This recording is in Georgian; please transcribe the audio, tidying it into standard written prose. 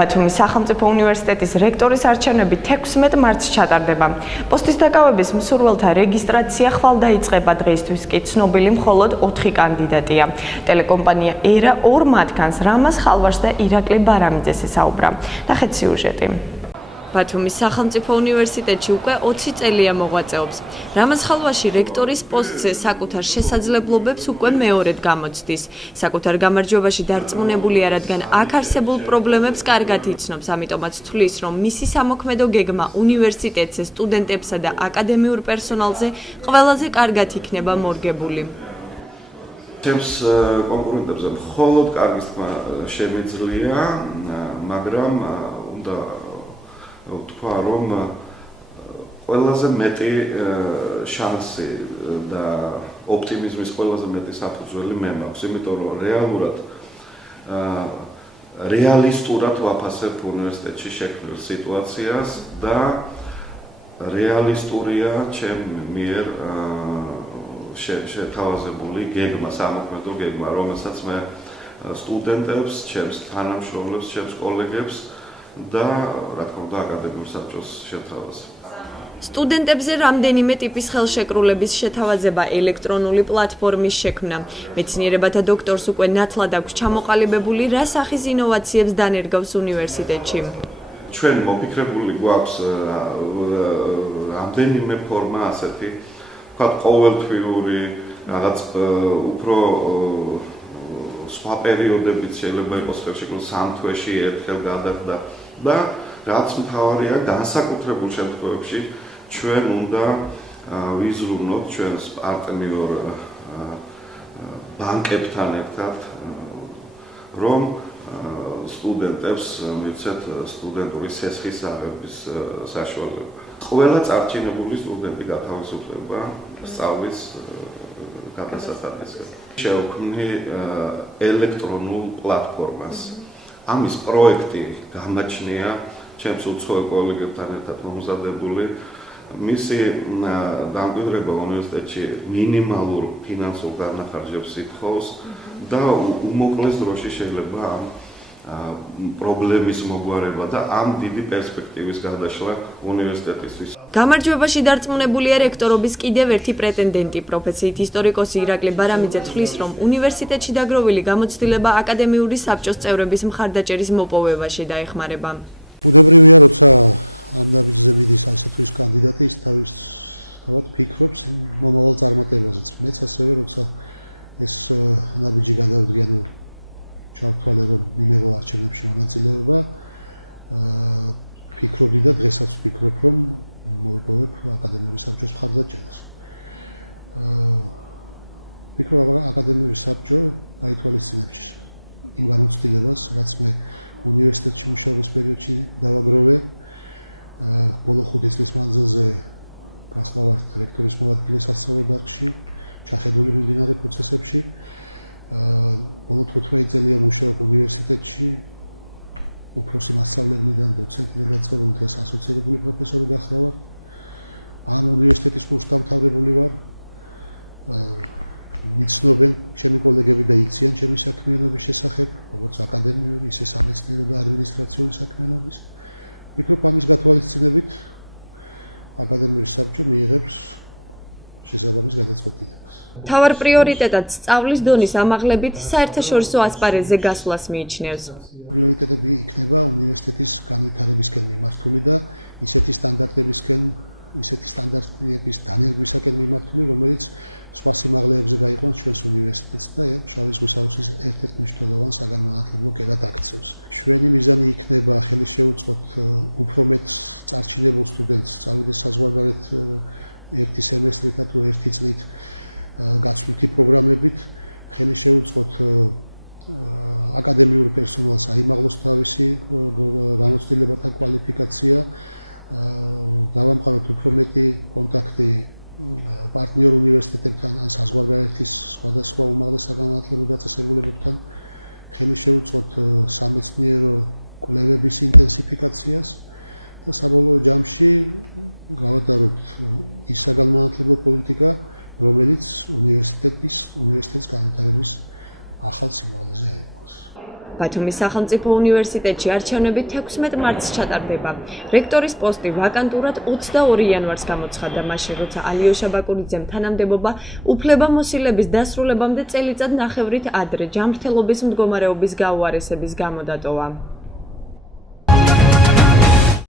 ბათუმის სახელმწიფო უნივერსიტეტის რექტორის არჩევნები 16 მარტს ჩატარდება. პოსტის დაკავების მსურველთა რეგისტრაცია ხვალ დაიწყება, დღეისთვის კი ცნობილი მხოლოდ 4 კანდიდატია. ტელეკომპანია ერა 2 მათგანს რამაზ ხალვაშს და ირაკლი ბარამიძეს ესაუბრა. ნახეთ სიუჟეტი. ბათუმის სახელმწიფო უნივერსიტეტში უკვე 20 წელია მოღვაწეობს. რამაზ ხალვაში რექტორის პოსტზე საკუთარ შესაძლებლობებს უკვე მეორედ გამოცდის. საკუთარ გამარჯვებაში დარწმუნებულია, რადგან აქ არსებულ პრობლემებს კარგად იცნობს, ამიტომაც თვლის, რომ მისი სამოქმედო გეგმა უნივერსიტეტზე, სტუდენტებსა და აკადემიურ პერსონალზე ყველაზე კარგად იქნება მორგებული. ჩემს კონკურენტებზე მხოლოდ კარგი თქმა შემიძლია, მაგრამ უნდა თქვა, რომ ყველაზე მეტი შანსი და ოპტიმიზმის ყველაზე მეტი საფუძველი მე მაქვს, იმიტომ რომ რეალისტურად ვაფასებ უნივერსიტეტში შექმნილ სიტუაციას და რეალისტურია ჩემ მიერ შეთავაზებული გეგმა, სამოქმედო გეგმა, რომელსაც მე სტუდენტებს, ჩემს თანამშრომლებს, ჩემს კოლეგებს და რა თქმა უნდა აკადემიურ საბჭოს შეთავაზებ. სტუდენტებზე რამდენიმე ტიპის ხელშეკრულების შეთავაზება, ელექტრონული პლატფორმის შექმნა. მეცნიერებათა დოქტორს უკვე ნათლად აქვს ჩამოყალიბებული, რა სახის ინოვაციებს დანერგავს უნივერსიტეტში. ჩვენ მოფიქრებული გვაქვს რამდენიმე ფორმა ასეთი, ვთქვათ, ყოველთვიური, რაღაც უფრო სხვა პერიოდებიც შეიძლება იყოს ხელშეკრულება 3 თვეში ერთხელ გადახდა და რაც მთავარია, განსაკუთრებულ შემთხვევებში ჩვენ უნდა ვიზრუნოთ ჩვენს პარტნიორ ბანკებთან ერთად, რომ სტუდენტებს მივცეთ სტუდენტური სესხის აღების საშუალება. ყველა წარჩინებული სტუდენტი გათავისუფლება სწავლის გადასახადისგან. შევქმნი ელექტრონულ პლატფორმას. ამის პროექტი გამაჩნია ჩემს უცხოელ კოლეგებთან ერთად მომზადებული. მისი დამკვიდრება უნივერსიტეტში მინიმალურ ფინანსურ განახარჯებს ითხოვს და უმოკლეს დროში შეიძლება ამ პრობლემის მოგვარება და ამ დიდი პერსპექტივის გადაშლა უნივერსიტეტისთვის. გამარჯვებაში დარწმუნებულია რექტორობის კიდევ ერთი პრეტენდენტი, პროფესიით ისტორიკოსი ირაკლი ბარამიძე თვლის, რომ უნივერსიტეტში დაგროვილი გამოცდილება აკადემიური საბჭოს წევრების მხარდაჭერის მოპოვებაში დაეხმარება. მთავარ პრიორიტეტად სწავლის დონის ამაღლებით საერთაშორისო ასპარეზზე გასვლას მიიჩნევს. ბათუმის სახელმწიფო უნივერსიტეტში არჩევნები 16 მარტს ჩატარდება. რექტორის პოსტი ვაკანტურად 22 იანვარს გამოცხადდა, მაშინ როცა ალიოშა ბაკურიძემ თანამდებობა უფლებამოსილების დასრულებამდე წელიწად ნახევრით ადრე ჯანმრთელობის მდგომარეობის გაუარესების გამო დატოვა.